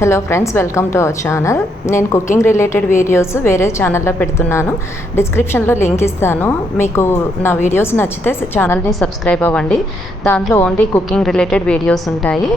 Hello friends, welcome to our channel. నేను cooking related videos వేరే ఛానల్లో పెడుతున్నాను. డిస్క్రిప్షన్లో లింక్ ఇస్తాను. మీకు నా వీడియోస్ నచ్చితే ఛానల్ని సబ్స్క్రైబ్ అవ్వండి. దాంట్లో ఓన్లీ కుకింగ్ రిలేటెడ్ వీడియోస్ ఉంటాయి.